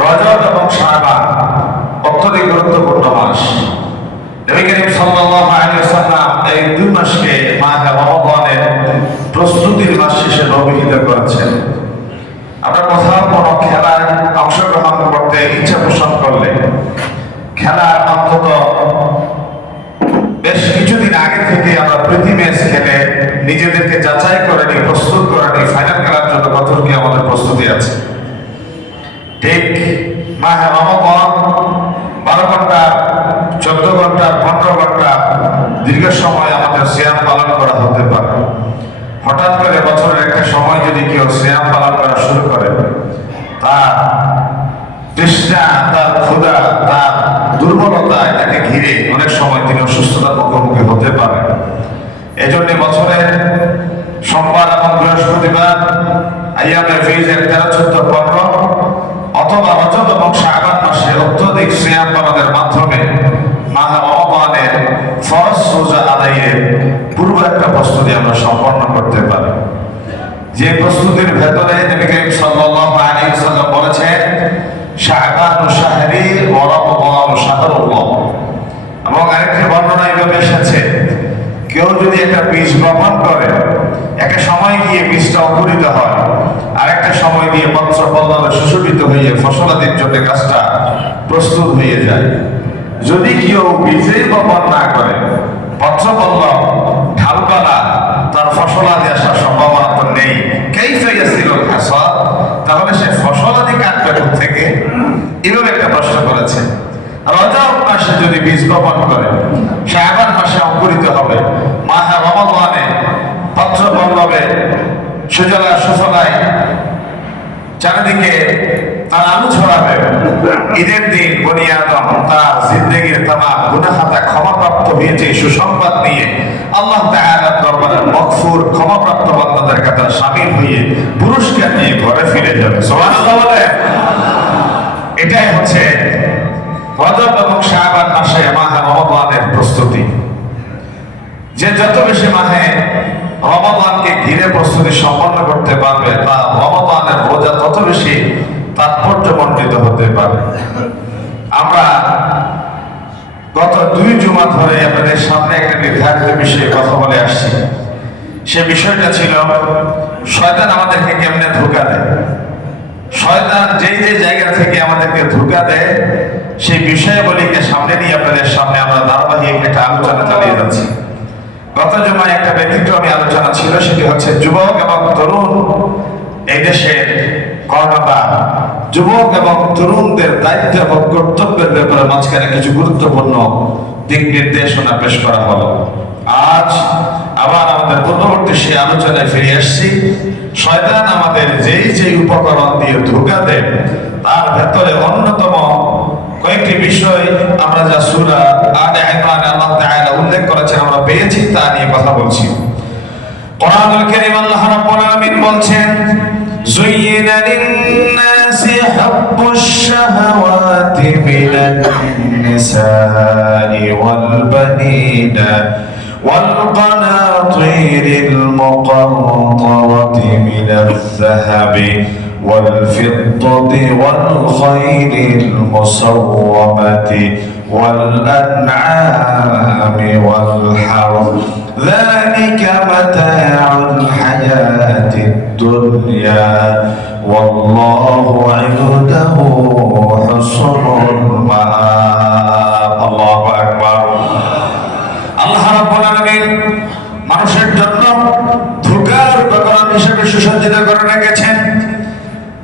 রজব এবং শাবান অত্যধিক গুরুত্বপূর্ণ মাস। নবী করিম সাল্লাল্লাহু আলাইহি ওয়াসাল্লাম এই দুই মাসকে মাহে রমজানের প্রস্তুতির মাস হিসেবে অভিহিত করেছেন। আমরা কোথাও কোনো খেলায় অংশগ্রহণ করতে ইচ্ছা পোষণ করলে খেলার অন্তত বেশ কিছুদিন আগে থেকে আমরা প্রীতি ম্যাচ খেলে নিজেদেরকে যাচাই করে নিই, প্রস্তুত করে নিই ফাইনাল খেলার জন্য কতটুকু আমাদের প্রস্তুতি আছে। ঠিক মাহে রমজান 12 ঘন্টা, 14 ঘন্টা, 15 ঘন্টা দীর্ঘ সময় আমাদের সিয়াম পালন করা হতে পারে। হঠাৎ করে বছরের একটা সময় যদি কেউ সিয়াম পালন করা শুরু করে, তার তৃষ্ণা, তার ক্ষুধা, তার দুর্বলতা এটাকে ঘিরে অনেক সময় তিনি অসুস্থতার মুখোমুখি হতে পারে। এজন্য বছরের সোমবার এবং বৃহস্পতিবার আইয়ামে ফিজের 13, 14, 15 অথবা রজব এবং শাবান মাসে অত্যধিক সিয়াম পালনের মাধ্যমে মাহে রমজানের ফরজ রোজা আদায়ের পূর্ব একটা প্রস্তুতি আমরা সম্পন্ন করতে পারি। যে প্রস্তুতির ভেতরে নবী করিম সাল্লাল্লাহু আলাইহি ওয়াসাল্লাম বলেছেন, শাবানু শাহরি ওয়া রমজানু শাহরুল্লাহ। এবং আরেকটি বর্ণনা এভাবে এসেছে, কেউ যদি একটা বীজ বপন করে, একটা সময় গিয়ে বীজটা অঙ্কুরিত হয়, আরেকটা সময় দিয়ে পত্র পল্লবে সুশোভিত হয়ে ফসলাদির জন্য গাছটা প্রস্তুত হয়ে যায়। যদি কেউ বীজেই বপন না করে, পত্র পল্লব ঢালপালা তার ফসলাদি আসার সম্ভাবনা তো নেই, কাইফা ইয়াসিলুল হাসাদ, তাহলে সে ফসলাদি কাটবে থেকে? এভাবে একটা প্রশ্ন করেছে। রজব মাসে যদি বীজ বপন করে, শাবান মাসে অঙ্কুরিত হবে, মাহে রমজানে পত্র পল্লবে সুজলা সুফলায় চারিদিকে তার আলো ছড়াবে। ঈদের দিন বনি আদম তার জিন্দেগির তামাম গুনাহ খাতা ক্ষমাপ্রাপ্ত হয়েছে সুসংবাদ নিয়ে আল্লাহ তাআলার দরবারে মগফুর ক্ষমাপ্রাপ্ত বান্দাদের কাতারে শামিল হয়ে পুরস্কার নিয়ে ঘরে ফিরে যাবে। সুবহানাল্লাহ বলে। এটাই হচ্ছে রজব এবং শাবান মাসে মাহে রমজানের প্রস্তুতি। যে যত বেশি মাহে রমজানকে ঘিরে প্রস্তুতি সম্পন্ন করতে পারবে, তা রমজানের রোজা তত বেশি তাৎপর্যমণ্ডিত হতে পারে। আমরা গত 2 জুমা ধরে আপনাদের সামনে একটা নির্ধারিত বিষয়ে কথা বলে আসছি। সে বিষয়টা ছিল শয়তান আমাদেরকে কেমনে ধোঁকা দেয়। শয়তান যে জায়গা থেকে আমাদেরকে ধোঁকা দেয়, সেই বিষয়গুলিকে সামনে নিয়ে আপনাদের সামনে আমরা ধারাবাহিক একটা আলোচনা চালিয়ে যাচ্ছি। গত জমায় একটা ব্যতিক্রমী আলোচনা ছিল, সেটি হচ্ছে যুবক এবং তরুণ এই দেশের কর্ণধার। যুবক এবং তরুণদের দায়িত্ব এবং কর্তব্যের ব্যাপারে মাঝখানে কিছু গুরুত্বপূর্ণ দিক নির্দেশনা পেশ করা হলো। আজ আবার আমাদের পূর্ববর্তী সেই আলোচনায় ফিরে আসছি। শয়তান আমাদের যেই উপকরণ দিয়ে ধোঁকা দেয়, তার ভেতরে অন্যতম কয়েকটি বিষয় আমরা যা সূরা আলে ইমরানে আল্লাহ তাআলা উল্লেখ করেছেন আমরা পেয়েছি, তা নিয়ে কথা বলছি। কোরআনুল কারীম আল্লাহ রাব্বুল আলামিন বলছেন, যুয়িনা লিন-নাসি হুব্বুশ শাহাওয়াতি মিনান নিসাই ওয়াল বানিনা ওয়াল কানাতিরিল মুকান্তারাতি মিনাল যাহাবি والفضة والخيل المصومة والأنعام والحرث ذلك متاع الحياة الدنيا والله عنده حسن المآب। الله أكبر। আল্লাহ রাব্বুল আলামিন মানুষের জন্য ধোঁকার উপকরণ হিসেবে সুসজ্জিত করে রেখেছেন।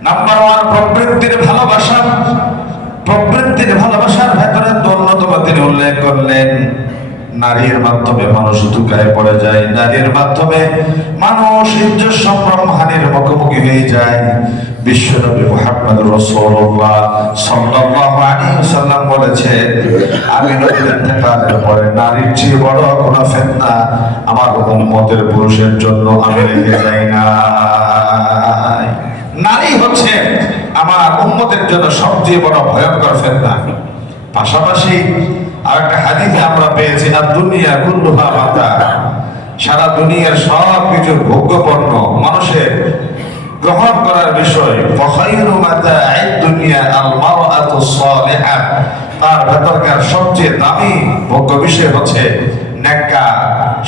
নাম্বার 1, প্রবৃত্তির ভালোবাসা। প্রবৃত্তির ভালোবাসার ভেতরে অন্যতম তিনি উল্লেখ করলেন, নারীর মাধ্যমে মানুষ ধোঁকায় পড়ে যায়, নারীর মাধ্যমে মানুষ ইজ্জত সম্ভ্রমহানির মুখোমুখি হয়ে যায়। বিশ্বনবী মুহাম্মদ রাসূলুল্লাহ সাল্লাল্লাহু আলাইহি ওয়াসাল্লাম বলেছেন, আমি নবীর ইন্তেকালের পরে নারীর চেয়ে বড় কোনো ফিতনা আমার উম্মতের পুরুষের জন্য আমি রেখে যাই না। নারী হচ্ছে আমার উম্মতের জন্য সবচেয়ে বড় ভয়ঙ্কর ফিতনা। পাশাপাশি আরেকটা হাদিসে আমরা পেয়েছি, না দুনিয়া কুল্লুহা মাতা, সারা দুনিয়ার সব কিছুর ভোগ্যপণ্য মানুষের গ্রহণ করার বিষয় ফাখাইরু মাতা'আদ দুনিয়া আল মারআতু সালিহা, তার ভেতরকার সবচেয়ে দামি ভোগ্য বিষয় হচ্ছে নেককার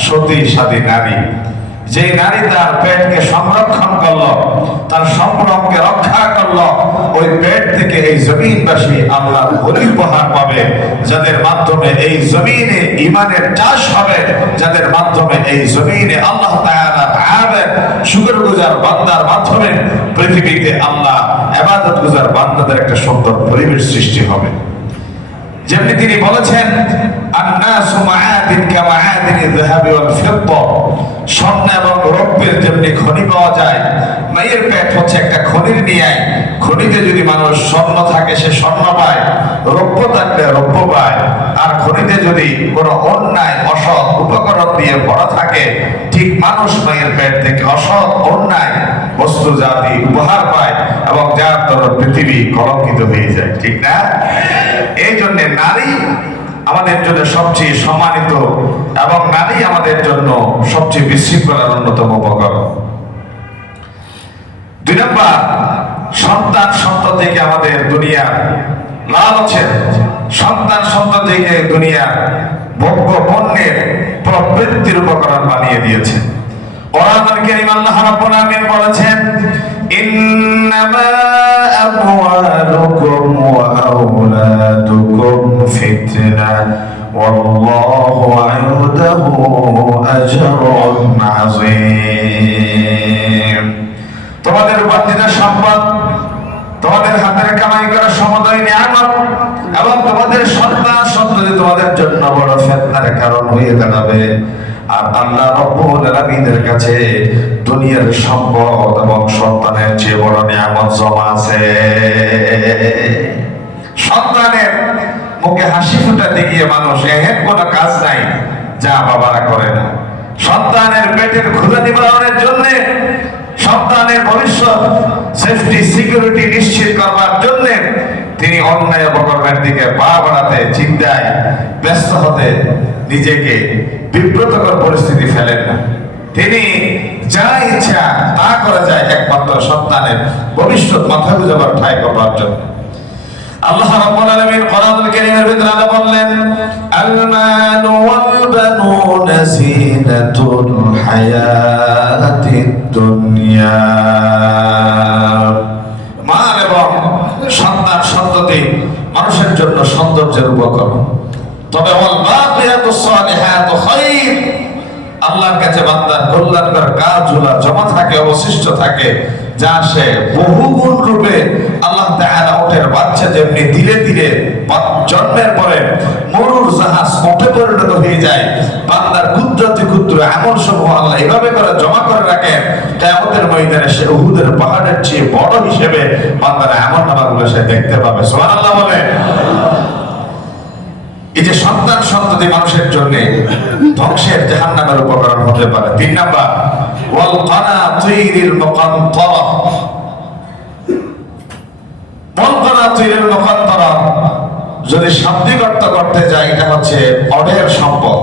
সতী সাধী নারী। যে নারী তার পেটকে সংরক্ষণ করলো, তার সম্ভ্রমকে রক্ষা করলো, ওই পেট থেকে এই জমিনবাসী আল্লাহর বলি উপহার পাবে, যাদের মাধ্যমে এই জমিনে ঈমানের চাষ হবে, যাদের মাধ্যমে এই জমিনে আল্লাহ তাআলার আবাদ শুকরগুজার বান্দার মাধ্যমে পৃথিবীতে আল্লাহ ইবাদতগুজার বান্দাদের একটা সুন্দর পরিবেশ সৃষ্টি হবে। যেমনি তিনি বলেছেন আন্নাসু মাআদিন কামাআদিনিল যাহাবি ওয়াল ফিদ্দা, স্বর্ণ এবং রৌপ্যের যেমনি খনি পাওয়া যায়, মায়ের পেট হচ্ছে একটা খনির ন্যায়। খনিতে যদি মানুষ স্বর্ণ থাকে সে স্বর্ণ পায়, রৌপ্য থাকলে রৌপ্য পায়। আর খনিতে যদি কোনো অন্যায় অসৎ উপকরণ দিয়ে ভরা থাকে, ঠিক মানুষ মায়ের পেট থেকে অসৎ অন্যায় বস্তু জাতি উপহার পায় এবং যার দ্বারা পৃথিবী কলঙ্কিত হয়ে যায়, ঠিক না? এই জন্য নারী আমাদের জন্য সবচেয়ে সম্মানিত এবং নারী আমাদের জন্য সবচেয়ে বিশৃঙ্খলার অন্যতম উপকরণ। 2 নম্বর, সন্তান সন্ততিকে আমাদের দুনিয়ার লালচের, সন্তান সন্ততিকে দুনিয়ার ভোগ্য পণ্যের প্রবৃত্তির উপকরণ বানিয়ে দিয়েছে। কোরআনুল কারীম আল্লাহ রাব্বুল আলামিন বলেছেন ইন্নামা আমওয়ালুকুম ওয়া আওলাদুকুম ফিতনা ওয়াল্লাহু ইনদাহু আজরুন আযীম। তোমাদের বাড়তিটা সম্পদ, তোমাদের হাতের কামাই করা সমুদয় নিয়ামত এবং তোমাদের সন্তান সন্ততি তোমাদের জন্য বড় ফিতনার কারণ হয়ে দাঁড়াবে। আর আল্লাহ রাব্বুল আলামিনের কাছে দুনিয়ার সম্পদ এবং সন্তানের চেয়ে বড় নিয়ামত জমা আছে। সন্তানের মুখে হাসি ফুটাতে গিয়ে মানুষ এহেন কোনো কাজ নাই যা বাবারা করে না। সন্তানের পেটের ক্ষুধা নিবারণের জন্য, সন্তানের ভবিষ্যৎ সেফটি সিকিউরিটি নিশ্চিত করবার জন্য তিনি অন্যায় অপকর্মের দিকে পা বাড়াতে, চিন্তায় ব্যস্ত হতে নিজেকে বিব্রতকর পরিস্থিতি ফেলেন না। তিনি যা ইচ্ছা তা করা যায় একমাত্র সন্তানের ভবিষ্যৎ মাথা গুঁজাবার ঠাঁই করবার জন্য। আল্লাহ রাব্বুল আলামিন কোরআনুল কারীমের ভিতরে আল্লাহ বললেন আল মালু ওয়াল বানুনা জিনাতুল হায়াতিদ দুনিয়া। মাল এবং সন্তান সন্ততি মানুষের জন্য সৌন্দর্যের উপকরণ, তবে ওয়াল বাকিয়াতুস সালিহাতু খায়র, আল্লাহর কাছে বান্দার কল্যাণকর কাজগুলো জমা থাকে, অবশিষ্ট থাকে, যা সে বহুগুণ রূপে আল্লাহ তাআলা ওটের বাচ্চা যেমনি ধীরে ধীরে জন্মের পরে মরুর জাহাজ ওটে পরিণত হয়ে যায়, বান্দার কুদরতি ক্ষুদ্র আমল সমূহ আল্লাহ এভাবে করে জমা করে রাখেন, কিয়ামতের ময়দানে সে উহুদের পাহাড়ের চেয়ে বড় হিসেবে বান্দার আমল নামাগুলো সে দেখতে পাবে। সুবহানাল্লাহ বলে। এই যে সন্তান সন্ততি মানুষের জন্য ধ্বংসের জাহান্নামের উপকরণ হতে পারে। 3 নাম্বার, ওয়াল কানাতিরিল মুকান্তারা। ওয়াল কানাতিরিল মুকান্তারা যদি শাব্দিক অর্থ করতে যাই, এটা হচ্ছে অঢেল সম্পদ।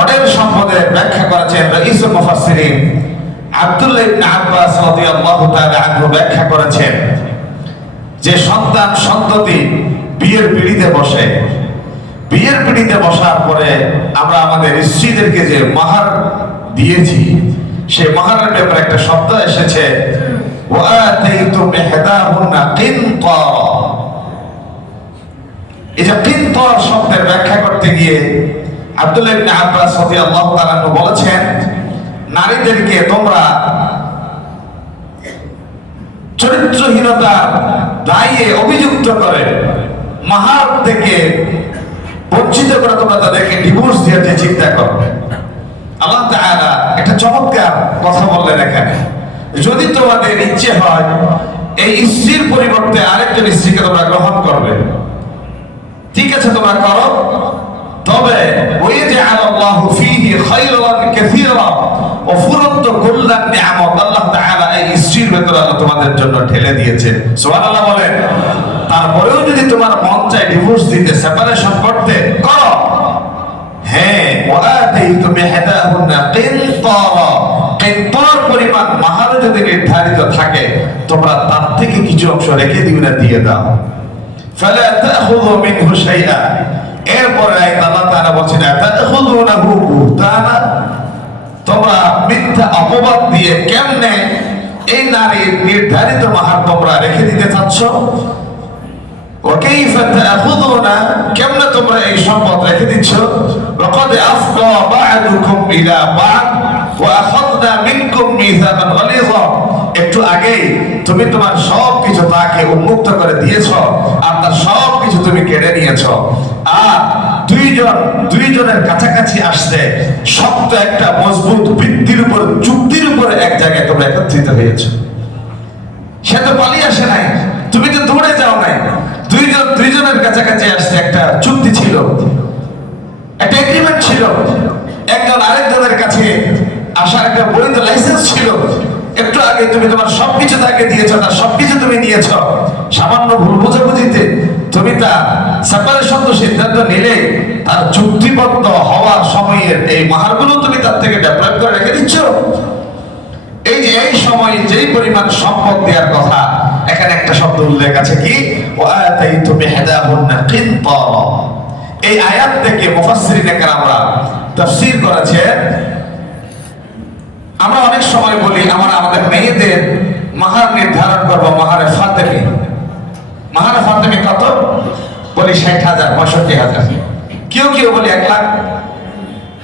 অঢেল সম্পদের ব্যাখ্যা করেছেন রাইসুল মুফাসসিরিন আব্দুল্লাহ ইবনে আব্বাস রাদিয়াল্লাহু তাআলা আনহু ব্যাখ্যা করেছেন যে সন্তান সন্ততি বিয়ের পিড়িতে বসে, বিয়ের পিড়িতে বসার পরে আমরা আমাদের স্ত্রীদেরকে যে মাহার দিয়েছি, সে মাহারের ব্যাপারে একটা শব্দ এসেছে ওয়াতাইতু বিহদাহুন্না কিনতারা। এই যে কিনতার শব্দের ব্যাখ্যা করতে গিয়ে আব্দুল্লাহ ইবনে আব্বাস রাদিয়াল্লাহু তাআলা বলেছেন নারীদেরকে তোমরা চরিত্রহীনতা দায়ে অভিযুক্ত করে মাহার থেকে বঞ্চিত করে তোমরা তাদেরকে ডিভোর্স দিতে চিন্তা করো। আল্লাহ তাআলা একটা চমৎকার কথা বললেন এখানে, যদি তোমাদের ইচ্ছে হয় এই স্ত্রীর পরিবর্তে আরেকজন স্ত্রীকে তোমরা গ্রহণ করবে, ঠিক আছে তোমরা করো, তবে ওয়াজআলাল্লাহু ফীহি খায়রান কাসীরা, অফুরন্ত কল্যাণ নিয়ামত আল্লাহ তাআলা এই স্ত্রীর ভেতরে আল্লাহ তোমাদের জন্য ঢেলে দিয়েছেন। সুবহানাল্লাহ বলেন। তারপরেও যদি তোমার মন চায় ডিভোর্স দিতে, সেপারেশন করতে, করো। হ্যাঁ, ওয়াতাইতু বিহদাহুন্না কিনতারা, কিনতার পরিমাণ মাহার যদি নির্ধারিত থাকে তোমরা তার থেকে কিছু অংশ রেখে দিবে, দিয়ে দাও। ফালা তাখুযু মিনহু শাইআ, এরপরে আল্লাহ তাআলা বলেন তাখুযুনাহু বুহতানা, তোমরা মিথ্যা অপবাদ দিয়ে কেমনে এই নারীর নির্ধারিত মাহার তোমরা রেখে দিতে চাচ্ছ? ওয়াকাইফা তাখুযুনা, কেমনে তোমরা এই সম্পদ রেখে দিচ্ছ? ওয়াকাদ আফদা বা'দুকুম ইলা বা'দ ওয়া আখাযনা মিনকুম মিসাকান গালিযা, একটু আগেই তুমি তোমার সব কিছু তাকে উন্মুক্ত করে দিয়েছো, আর তার সব কিছু তুমি কেড়ে নিয়েছো, আর দুইজনের কাছাকাছি আসতে শক্ত একটা মজবুত ভিত্তির উপর, চুক্তির উপরে এক জায়গায় তোমরা একত্রিত হয়েছো। সে তো পালিয়ে আসে নাই, তুমি তো দৌড়ে যাও নাই, দুইজনের কাছাকাছি আসতে একটা চুক্তি ছিল, একটা এগ্রিমেন্ট ছিল, একজন আরেকজনের কাছে আসার একটা বৈধ লাইসেন্স ছিল। একটু আগে তুমি তোমার সবকিছু তাকে দিয়েছো, তার সবকিছু তুমি নিয়েছো, সামান্য ভুল বোঝাবুঝিতে তুমি তার সেপারেশন সিদ্ধান্ত নিলে তার চুক্তিবদ্ধ হওয়ার সময়ের এই মাহারগুলো তুমি তার থেকে ডেভেলপ করে রেখে দিচ্ছ। এই যে এই সময় যেই পরিমাণ সম্পদ দেওয়ার কথা, এখানে একটা শব্দ উল্লেখ আছে কি ওয়াতাইতু বিহাদাহুন্না কিনতারা। এই আয়াত থেকে মুফাসসিরিনে কেরামরা তাফসীর করেছেন, আমরা অনেক সময় বলি আমাদের মেয়েদের মাহার নির্ধারণ করবো মাহারে ফাতেমি। মাহারে ফাতেমি কত বলি? 60,000, 65,000, কেউ বলি 1 লাখ।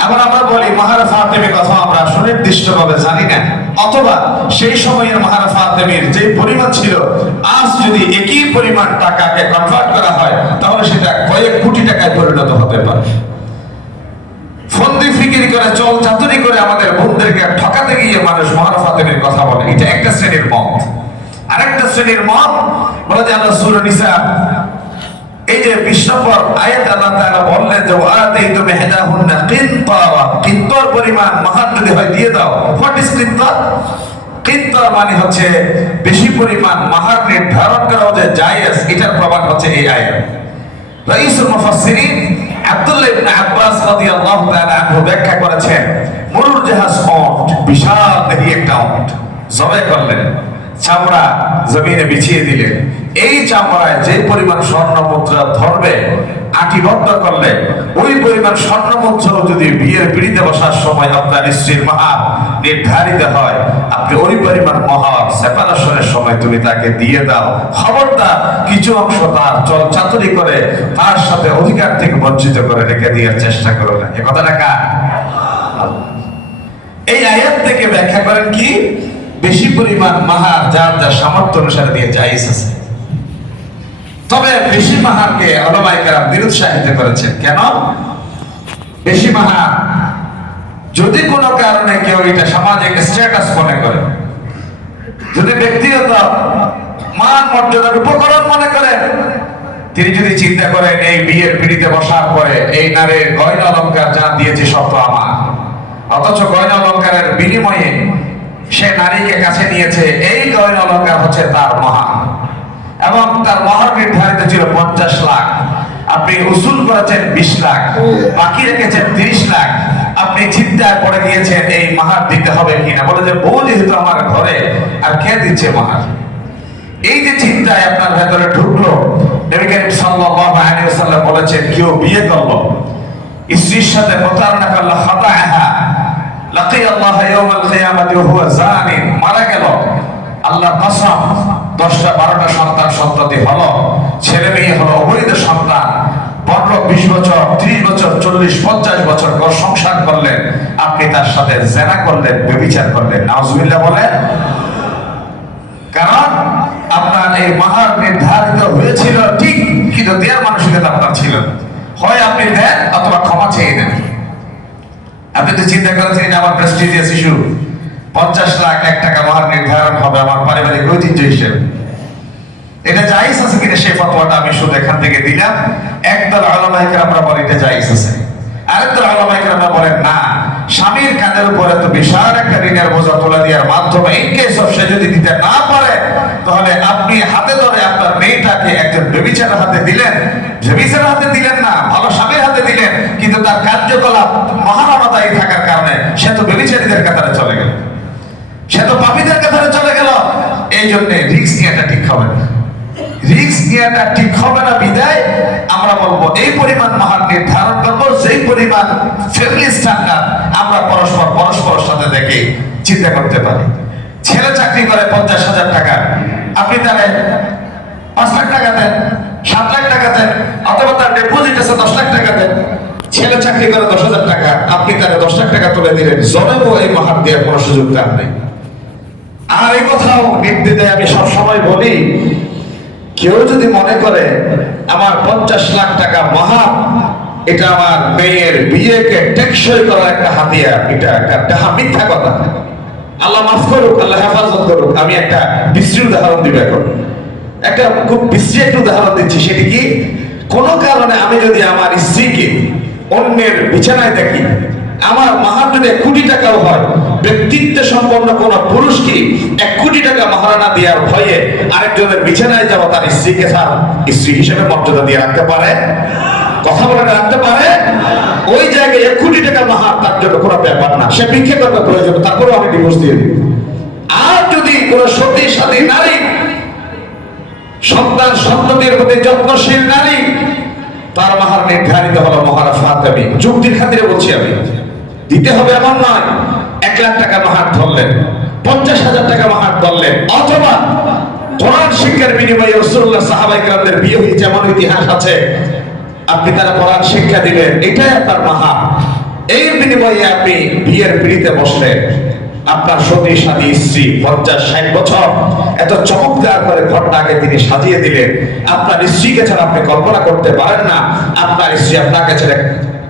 এবার আমরা বলি মাহারে ফাতেমি কথা আমরা সুনির্দিষ্ট ভাবে জানি না, অথবা সেই সময়ের মাহারে ফাতেমির যে পরিমাণ ছিল আজ যদি একই পরিমাণ টাকাকে কনভার্ট করা হয় তাহলে সেটা কয়েক কোটি টাকায় পরিণত হতে পারে। ফন্দি ফিকিরি করে, চল চাতুরি করে আমাদের বোনদেরকে ঠকাতে গিয়ে মানুষ মাহারে ফাতেমির কথা বলে, এটা একটা শ্রেণীর মত। আরেকটা শ্রেণীর মত বলে যে আল্লাহ সূরা নিসা এই যে 20 নম্বর আয়াত আল্লাহ তাআলা বললেন যে ওয়াতাইতু বিহাদাহুন্না কিনতারা, কিনতার পরিমাণ মাহার যদি হয় দিয়ে দাও। What is কিনতার? কিনতার মানে হচ্ছে বেশি পরিমাণ মাহার নির্ধারণ করা যে জায়েজ, এটার প্রমাণ হচ্ছে এই আয়াত। রাইসুল মুফাসসিরিন আব্দুল্লাহ ইবনে আব্বাস রাদিয়াল্লাহু তাআলা আনহু ব্যাখ্যা করেছেন, মরুর জাহাজ উট, বিশাল দেখি একটা উট জবাই করলেন, চামড়া জমিনে বিছিয়ে দিলেন, এই চামড়ায় যে পরিমাণ স্বর্ণ মুদ্রা ধরবে আটিবদ্ধ করলে ওই পরিমাণ স্বর্ণ মুদ্রা যদি বিয়ের পিড়িতে বসার সময় আপনার স্ত্রীর মাহার নির্ধারিত হয়, আপনি ওই পরিমাণ মহার সেপারেশনের সময় তুমি তাকে দিয়ে দাও। খবরদার কিছু অংশ তার চল চাতুরি করে তার সাথে অধিকার থেকে বঞ্চিত করে রেখে দেওয়ার চেষ্টা করো না। এ কথাটা কার? এই আয়াত থেকে ব্যাখ্যা করেন কি বেশি পরিমাণ মাহার যার যার সামর্থ্য অনুসারে দিয়ে জায়েজ আছে। তবে বেশি মাহারকে উলামায়ে কেরাম নিরুৎসাহিত করেছেন। কেন? বেশি মাহার যদি কোনো কারণে কেউ এটা সামাজিক স্ট্যাটাস মনে করে, যদি ব্যক্তিগত মান মর্যাদার উপকরণ মনে করেন, তিনি যদি চিন্তা করেন এই বিয়ের পিড়িতে বসার পরে এই নারীর গয়না অলংকার যা দিয়েছে সব তো আমার, অথচ গয়না অলংকারের বিনিময়ে সে নারীকে কাছে নিয়েছে, এই গয়না অলংকার হচ্ছে তার মহার, এবং তার মহার নির্ধারিত ছিল 50 লাখ, আপনি উসুল করেছেন 20 লাখ, বাকি রেখেছেন 30 লাখ, আপনি চিন্তায় পড়ে গিয়েছেন এই মহার দিতে হবে কিনা। বলে যে বউ যেহেতু আমার ঘরে, আর কে দিচ্ছে মহার? এই যে চিন্তায় আপনার ভেতরে ঢুকলো, নবী করিম সাল্লাল্লাহু আলাইহি ওয়াসাল্লাম বলেছেন কেউ বিয়ে করলো, স্ত্রীর সাথে প্রতারণা করলো, খাতাআহা লাকিয়া আল্লাহ ইয়াউমাল কিয়ামাতি ওয়া হুয়া জানিন, মারা গেল, আল্লাহর কসম 10টা 12টা সন্তান সন্ততি হলো, ছেলে মেয়ে হলো, অবৈধ সন্তান, 15 20 বছর 30 বছর 40 50 বছর ঘর সংসার করলেন, আপনি তার সাথে জেনা করলেন, ব্যভিচার করলেন, নাউজুবিল্লাহ বলেন। কারণ আপনার এই মাহার নির্ধারিত হয়েছিল ঠিক, কিন্তু দেয়ার মানসিকতা আপনার ছিল, হয় আপনি দেন অথবা ক্ষমা চেয়ে নেন। আপনি তো চিন্তা করেছেন আমার প্রেস্টিজিয়াস ইস্যু, 50 লাখ 1 টাকা মাহার নির্ধারণ হবে আমার পারিবারিক ঐতিহ্য হিসেবে, এটা জায়েজ আছে কিনা সেই ফতোয়াটা আমি শুধু এখান থেকে দিলাম। একদল উলামায়ে কেরামরা বলেন এটা জায়েজ আছে, আরেকদল উলামায়ে কেরামরা বলেন না, স্বামীর কাঁধের উপরে তো বিশাল একটা ঋণের বোঝা তুলে দেওয়ার মাধ্যমে ইন কেস অফ সে যদি দিতে না পারে, তাহলে আপনি হাতে ধরে আপনার মেয়েটাকে একজন ব্যভিচারের হাতে দিলেন, ব্যভিচারের হাতে দিলেন না, ভালো স্বামীর হাতে দিলেন, কিন্তু তার কার্যকলাপ মহারণতায় থাকার কারণে সে তো ব্যভিচারীদের কাতারে চলে গেল, সে তো পাপীদের কাতারে রিস্ক নেওয়াটা ঠিক হবে না। রিস্ক নেওয়াটা ঠিক হবে না বিদায় আমরা বলবো এই পরিমাণ মাহার নির্ধারণ করবো যেই পরিমাণ ফ্যামিলি স্ট্যান্ডার্ড আমরা পরস্পরের সাথে দেখে চিন্তা করতে পারি। ছেলে চাকরি করে 50,000 টাকা, আপনি তাহলে 5 লাখ টাকা দেন, 7 লাখ টাকা দেন, অথবা তার ডিপোজিট আছে 10 লাখ টাকা দেন। ছেলে চাকরি করে 10,000 টাকা, আপনি তাহলে 10 লাখ টাকা তুলে দিলেন। জনগণ এই মাহার দেওয়ার কোনো সুযোগ তার নেই। আর এই কথাও নির্দ্বিধায় আমি সবসময় বলি, কেউ যদি মনে করে আমার 50 লাখ টাকা মাহার এটা আমার মেয়ের বিয়েকে টেকসই করার একটা হাতিয়ার, এটা একটা মিথ্যা কথা। আল্লাহ মাফ করুক, আল্লাহ হেফাজত করুক। আমি একটা বিশ্রী উদাহরণ দিব এখন, একটা খুব বিশ্রী একটা উদাহরণ দিচ্ছি। সেটি কি, কোনো কারণে আমি যদি আমার স্ত্রীকে অন্যের বিছানায় দেখি, আমার মাহার যদি 1 কোটি টাকাও হয়, ব্যক্তিত্ব সম্পন্ন কোন পুরুষকে 1 কোটি টাকা মাহারানা দেওয়ার ভয়ে আরেকজনের বিছানায় যাওয়া তার স্ত্রীকে তার স্ত্রী হিসেবে মর্যাদা দিয়ে রাখতে পারে? কথা বলে রাখতে পারে? ওই জায়গায় 1 কোটি টাকা মাহার তার জন্য কোনো ব্যাপার না, সে ভিক্ষা করবে প্রয়োজন, তারপরেও আমি ডিভোর্স দিয়ে দিই। আর যদি কোন সতী সাথী নারী, সন্তান সন্ততির প্রতি যত্নশীল নারী, তার মাহার নির্ধারিত হলো মহারা ফাতেমি। যুক্তির খাতিরে বলছি আমি, দিতে হবে এমন নয়। 1 লাখ টাকা মাহার ধরলেন, 50,000 টাকা মাহার ধরলেন, অথবা কোরআন শিক্ষার বিনিময়ে রাসূলুল্লাহ সাহাবায়ে কেরামদের বিয়ে হয়ে যেমন ইতিহাস আছে, আপনি তারা কোরআন শিক্ষা দিলেন, এটাই আপনার মাহার। এর বিনিময়ে আপনি বিয়ের পিড়িতে বসলেন, আপনার সতী সাথী স্ত্রী 50-60 বছর এত চমৎকার করে ঘরটাকে তিনি সাজিয়ে দিলেন। আপনার স্ত্রীকে ছাড়া আপনি কল্পনা করতে পারেন না, আপনার স্ত্রী আপনাকে ছেড়ে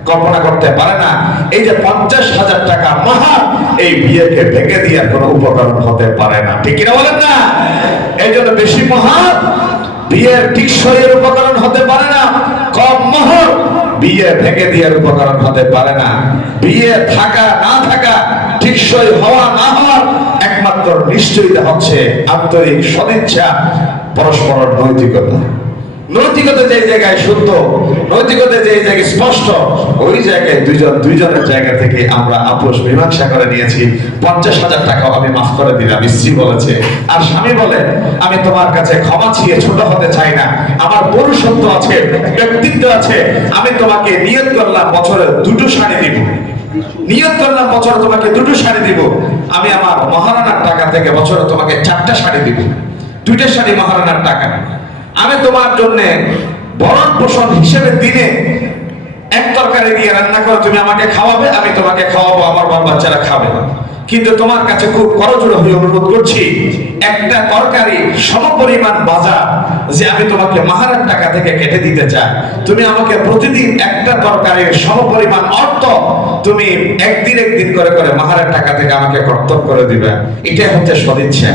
কল্পনা করতে পারে না। এই যে 50,000 টাকা মাহার, এই বিয়েকে ভেঙে দেওয়ার কোনো উপকরণ হতে পারে না, ঠিক কিনা বলেন না? এই জন্য বেশি মাহার বিয়ের টিকসইয়ের উপকরণ হতে পারে না, কম মোহর বিয়ে ভেঙে দেওয়ার উপকরণ হতে পারে না। বিয়ে থাকা না থাকা, টিকসই হওয়া না হওয়ার একমাত্র নিশ্চয়তা হচ্ছে আন্তরিক সদিচ্ছা, পরস্পরের নৈতিকতা। নৈতিকতা যে জায়গায় শুদ্ধ, নৈতিকতা যে জায়গায় স্পষ্ট, ওই জায়গায় দুইজনের জায়গা থেকে আমরা আপোষ মীমাংসা করে নিয়েছি। 50,000 টাকাও আমি মাফ করে দিলাম, স্ত্রী বলেছে। আর স্বামী বলে, আমি তোমার কাছে ক্ষমা চেয়ে ছোট হতে চাই না, আমার পুরুষত্ব আছে, ব্যক্তিত্ব আছে, আমি তোমাকে নিয়ত করলাম বছরে 2টো শাড়ি দিব, নিয়ত করলাম বছরে তোমাকে 2টো শাড়ি দিব। আমি আমার মহারানার টাকা থেকে বছরে তোমাকে 4টা শাড়ি দিব, 2টা শাড়ি মহারানার টাকা। আমি তোমার জন্য ভরণ পোষণ হিসেবে দিনে 1 তরকারি দিয়ে রান্না করে তুমি আমাকে খাওয়াবে, আমি তোমাকে খাওয়াবো, আমার বাবা বাচ্চারা খাবে। কিন্তু তোমার কাছে খুব করজোড়ে হয়ে অনুরোধ করছি, একটা তরকারি সমপরিমাণ বাজার যে আমি তোমাকে মাহারের টাকা থেকে কেটে দিতে চাই, তুমি আমাকে প্রতিদিন একটা তরকারির সমপরিমাণ অর্থ তুমি একদিন করে করে মাহারের টাকা থেকে আমাকে কর্তব্য করে দিবে। এটাই হচ্ছে সদিচ্ছা।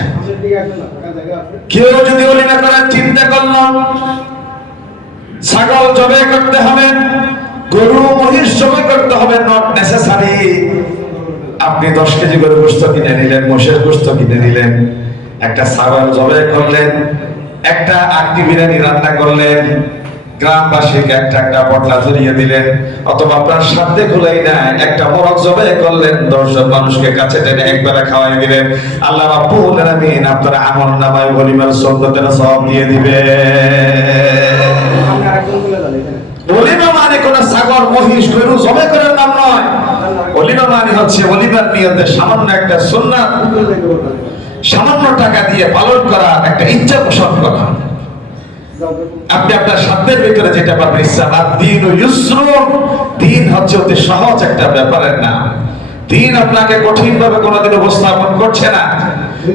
কেউ যদি অলিমা করার চিন্তা করল, ছাগল জবাই করতে হবে, গরু মহিষ জবাই করতে হবে, নট নেসেসারি। আপনি 10 কেজি করে গোশত কিনে নিলেন, মোষের গোশত কিনে নিলেন, একটা ছাগল জবাই করলেন, একটা আটটি বিরিয়ানি রান্না করলেন, গ্রামবাসীকে একটা একটা পটলা ধরিয়ে দিলেন, অথবা আপনার সাধ্যে খুলাই না একটা মোরগ জবাই করলেন, 10 জন মানুষকে কাছে টেনে একবেলা খাওয়াই দিলেন। আল্লাহ রাব্বুল আলামিন আপনার আমলনামায় ওলিমার সওয়াবের সওয়াব দিয়ে দিবে। ওলিমা মানে কোন ছাগল মহিষ গরু জবাই করার নাম নয়। ওলিমা মানে হচ্ছে ওলিমার নিয়তে সামান্য একটা সুন্নাত সামান্য টাকা দিয়ে পালন করা, একটা ইচ্ছা পোষণ করা। আপনি আপনার সাধ্যের ভিতরে যেটা পাবেন। ইসলাম দ্বীন ইউসরুন, দ্বীন হচ্ছে অতি সহজ একটা ব্যাপারের নাম। দ্বীন আপনাকে কঠিন ভাবে কোনোদিন উপস্থাপন করছে না।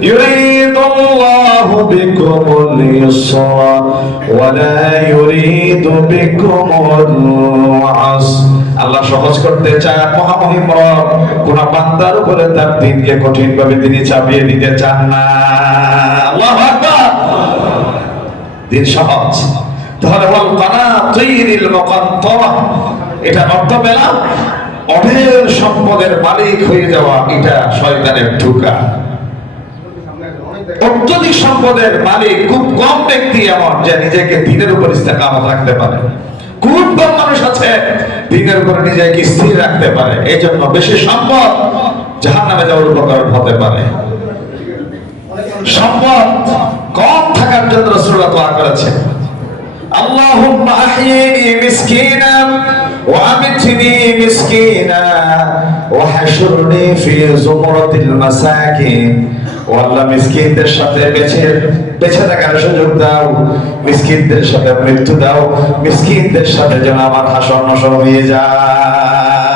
ইউরিদুল্লাহু বিকুমুল ইউসরা ওয়া লা ইউরিদু বিকুমুল উসরা। আল্লাহ সহজ করতে চায়, মহামহিম রব কোন বান্দার উপরে তার দ্বীনকে কঠিন ভাবে তিনি চাপিয়ে দিতে চান না। আল্লাহু আকবার। দিন সহজ। তাহলে ওয়াল কানাতিরিল মুকান্তারা, এটা অর্থ পেলাম অঢেল সম্পদের মালিক হয়ে যাওয়া, এটা শয়তানের ধোঁকা। অত্যধিক সম্পদের মালিক খুব কম ব্যক্তি এমন যে নিজেকে দ্বীনের উপর ইস্তেকামত রাখতে পারে। খুব কম মানুষ আছে দ্বীনের উপর নিজেকে স্থির রাখতে পারে। এই জন্য বেশি সম্পদ জাহান্নামে যাওয়ার উপকরণ হতে পারে। সম্পদ কম থাকার জন্য রাসূলুল্লাহ দোয়া করেছেন, আল্লাহুম্মা আহয়িনি মিসকিনা ওয়া আমিতনি মিসকিনা ওয়া হাশুরনি ফি যুমরাতিল মাসাকিন। ও আল্লাহ, মিসকিনদের সাথে বেঁচে থাকার সুযোগ দাও, মিসকিনদের সাথে মৃত্যু দাও, মিসকিনদের সাথে যেন আমার হাসর নাসর হয়ে যায়।